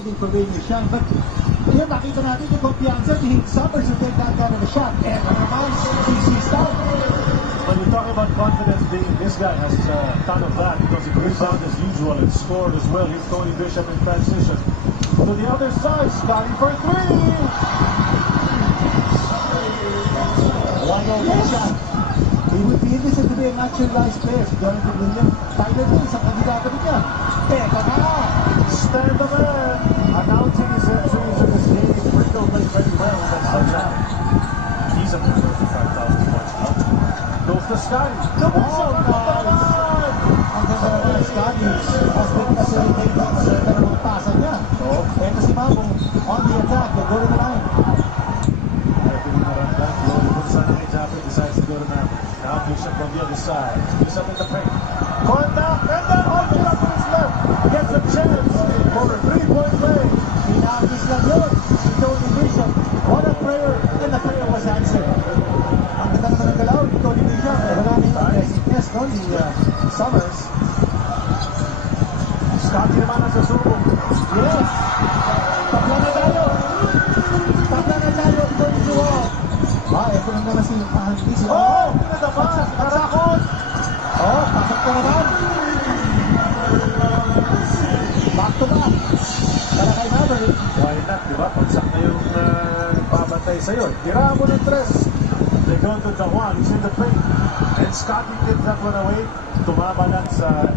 pounding for Rainier shot. But yun, nakita natin yung kumpiyansa. He suffers to take that kind of a shot. And naman, he stop. When you talk about confidence, this guy has a ton of that because he rebounded as usual and scored as well. He's Tony Bishop in transition. To the other side, Scotty for three. One open shot. He would be innocent to be a naturalized player. Si Jonathan Williams, Tyler din, sa kandidato niya. Teka na! Stand the man. Announcing his entry into this game. Brindle played very well against the Jam. He's a member of the 5,000 points club. Goes to Scotty. Double shot. Nice! Ang ganda naman ng Scotty. As big facilitated sa dalawang pasa niya. Eto si Mamo on the attack. They go to the line. Decides to go to Maverick. Now Bishop on the other side. Bishop in the paint. Contact and then hold it up to his left. Gets a chance for a three-point play. Pinakis lang yun. Si Tony Bishop. What a prayer. And the prayer was answered. Ang ganda naman ng galaw ni Tony Bishop. Wala na yung aggressiveness, no? Ni Summers. Scotty naman ang sasubo. Yes! Tapla na tayo! Tapla na tayo! Tony Bishop! Ito na naman si Pahandis. Pinatapas! Karakot! Pasok ko naman! Back to back! Para kay Maverick. Why not, di ba? Pagsak na yung babantay sa'yo. Tira mo ng tres. They go to the one. He's in the paint. And Scotty gets that one away. Tumama lang sa